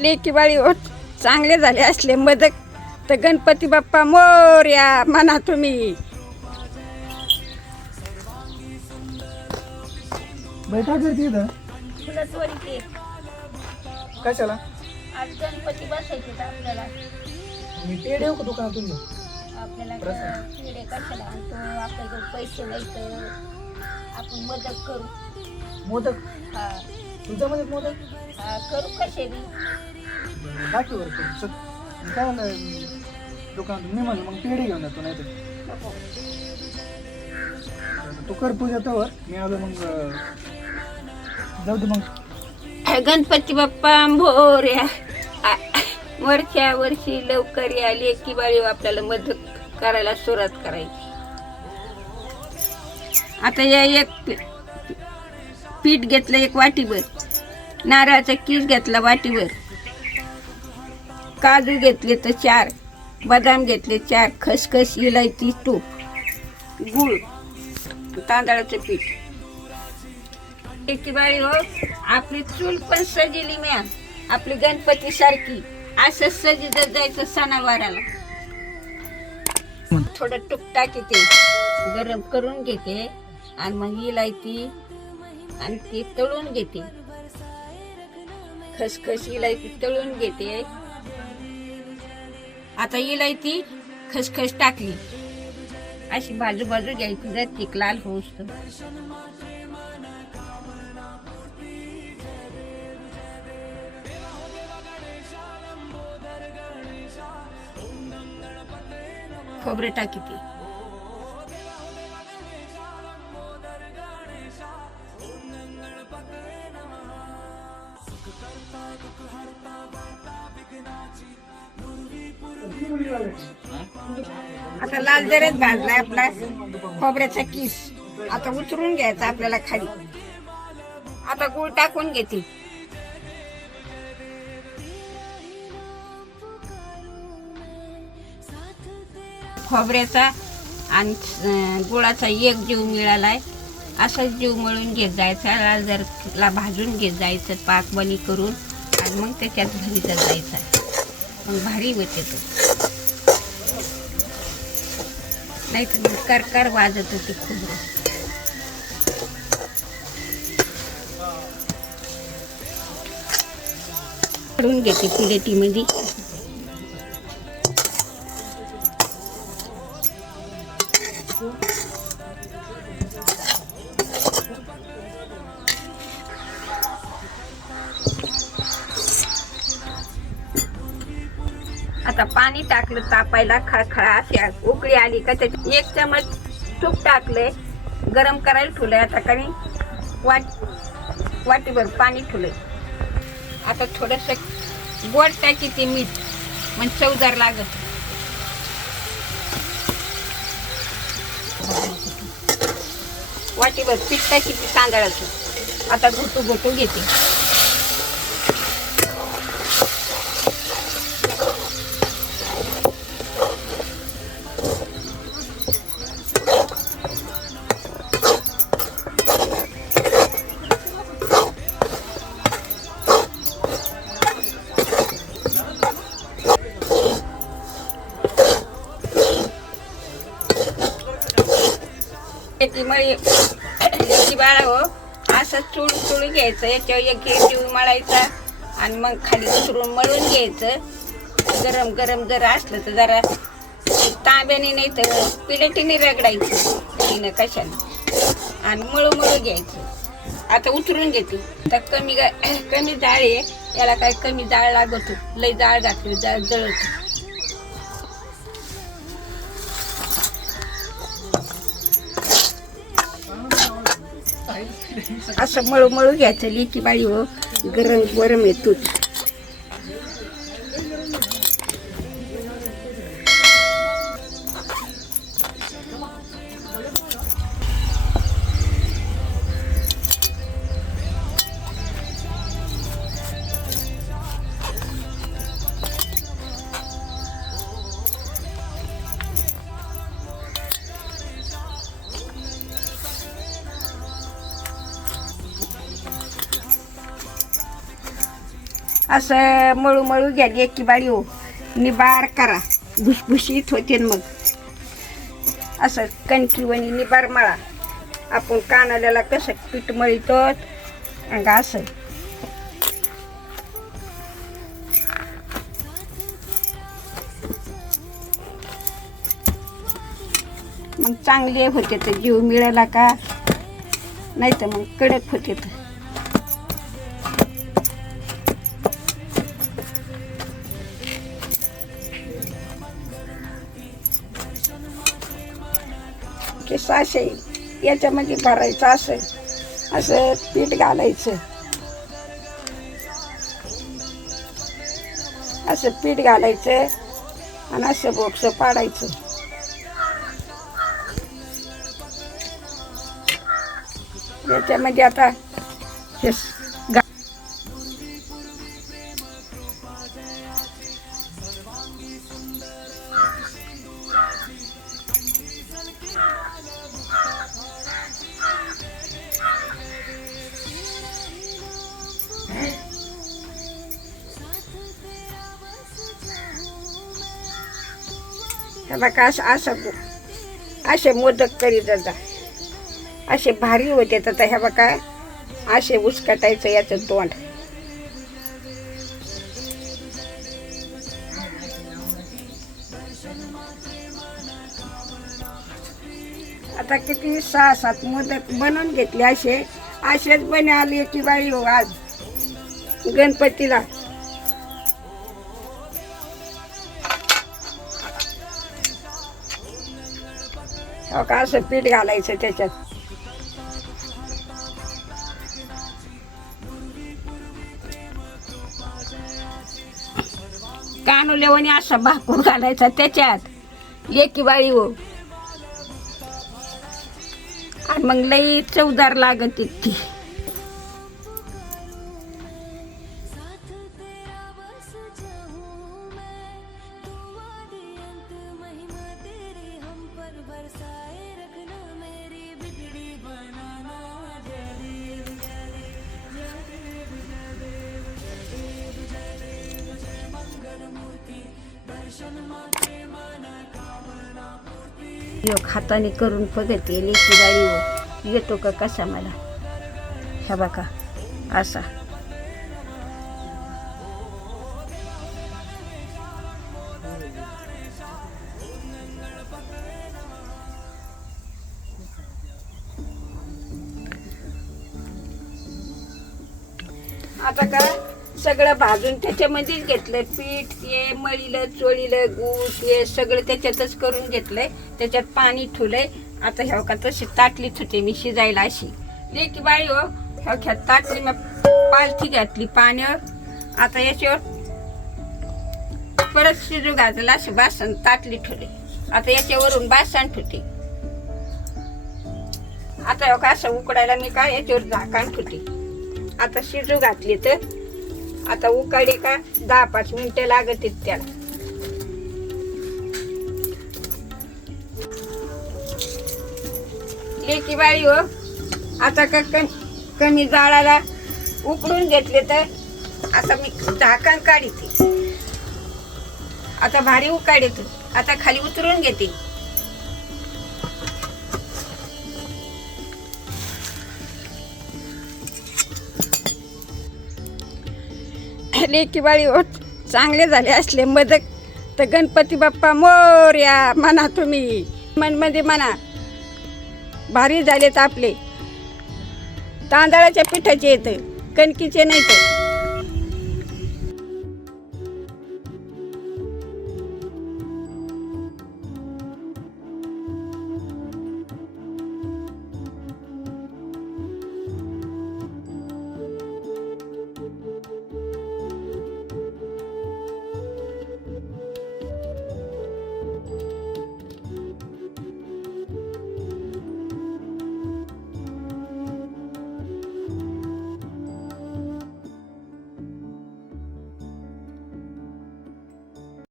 लेकी बाळी होत चांगले झाले असले मदत. तर गणपती बाप्पा मोर्या म्हणा तुम्ही. काय करते इथं? फुलं त्वरित कशाला? आज गणपती बसायचे आपल्याला. मी पेढ येऊ का दुकानातून आपल्याला प्रसाद. किडे कशाला आणतो? आपल्याकडे पैसे नाही तर आपण मदत करू. मोदक? हा. मोदक करू कसे बी बाकीवर चल. मी काय म्हणलं दुकानातून मी म्हणलं मग पेढे घेऊन येतो नाही तर. तू कर पूजा तवर. मी आलो मग जाऊ दे मग. गणपती बाप्पा आ- वरच्या वर्षी लवकर या लेकी बाळी आपल्याला मदत करायला सुरुवात करायची. आता या एक पीठ घेतलं एक वाटीभर. नारळाचा किस घेतला वाटीभर. काजू घेतले तर चार. बदाम घेतले चार. खसखस इलायची तूप. गुळ. तांदळाचं पीठ. एकी बाई हो आपली चूल पण सजिली म्या. आपली गणपती सारखी. असं सजित जायचं सणावाराला. थोडं तूप टाकीते गरम करून घेते. आणि मग इलायची आणि ती तळून घेते. खसखस इलायची तळून घेते. आता इलायची खसखस टाकली. अशी बाजू बाजू घ्यायची जर ती लाल होऊ तर खोबरे टाकी गाजरच भाजलाय आपला. खोबऱ्याचा किस. आता उचलून घ्यायचा आपल्याला खाली. आता गुळ टाकून घेते. खोबऱ्याचा आणि गुळाचा एक जीव मिळालाय. असाच जीव मळून घेत जायचा. लाल भाजून घेत जायचं पाकबनी करून. आणि मग त्याच्यात भरीत जायचा. मग भारी होते तो. नाही तर मग करकर वाजत होती खूप. काढून घेते प्लेटीमध्ये टाकलं तापायला खळखळा अशी उकळी आली का त्याच्यात एक चमच तूप टाकले गरम करायला ठेवलं आता काही वाट वाटीभर पाणी ठेवलं आता थोडस गोड टाकी ते मीठ मग चवदार लागत वाटीभर पीठ टाकी ती तांदळाचं. आता घुटू घुटू घेते. घ्यायचं याच्यावर एक हे जीव मळायचा आणि मग खाली उतरून मळून घ्यायचं. गरम गरम जर असलं तर जरा तांब्याने नाही तर पिलेटीने रगडायचं. तिनं कशाने? आणि मळू मळू घ्यायचं. आता उतरून घेते. तर कमी ग कमी जाळ आहे. याला काय कमी जाळ लागत? लई जाळ घातली जाळ जळत. असं मळू मळू घ्यायचं लिची बाळी हो. गरम गरम येतो असं मळू मळू घ्या एकी बाळी हो. निबार करा. भुसभुशीत होते मग. असं कणकीवणी निबार मळा. आपण कानाल्याला कसं पीठ मळतो अंग असं. मग चांगले होते तर जीव मिळाला का? नाही तर मग कडक होते तर. की सहाशे याच्यामध्ये भरायचं असं असं पीठ घालायचं. असं पीठ घालायचं आणि असं बोक्स पाडायचं. याच्यामध्ये आता हे बघा असं असं असे मोदक करीत जा असे भारी होते तर ह्या बघा असे उसकटायचं याचं तोंड. आता किती सहा सात मोदक बनवून घेतले असे. असेच बने आले की बाई हो आज. गणपतीला. हो का असं पीठ घालायचं त्याच्यात. कानुलेवणी असा भाकूर घालायचा त्याच्यात. लेकी बाळी हो. आणि मग लई चवदार लागत ती साथ यो मात्रे हाताने करून बघते लेकी बाळी हो येतो का कसा मला? ह्या बाका असा. आता काय? सगळं भाजून त्याच्यामध्येच घेतलं पीठ ते मळीलं चोळीलं गूळ ते सगळं त्याच्यातच करून घेतलंय. त्याच्यात पाणी ठुलंय आता ह्या का तशी ताटलीच होते मी शिजायला अशी. लेकी बाई हो. ह्या ताटली मग पालथी घातली पाण्यावर. आता याच्यावर परत शिजू घातलं असे बासन ताटली ठेवले आता याच्यावरून बासन ठेवते. आता ह्या का असं उकडायला मी काय याच्यावर झाकण ठेवते. आता शिजू घातली तर आता उकाडे का दहा पाच मिनिटं लागत त्याला. लेकी बाळी हो आता का कम- कमी जाळाला उकडून घेतले तर आता मी झाकण काढते. आता भारी उकाडीत आता खाली उतरून घेते. लेकी बाळी चांगले झाले असले मदक तर गणपती बाप्पा मोर्या म्हणा तुम्ही. मनमध्ये म्हणा. भारी झालेत आपले. तांदळाच्या पिठाचे येतं कणकीचे नाही तर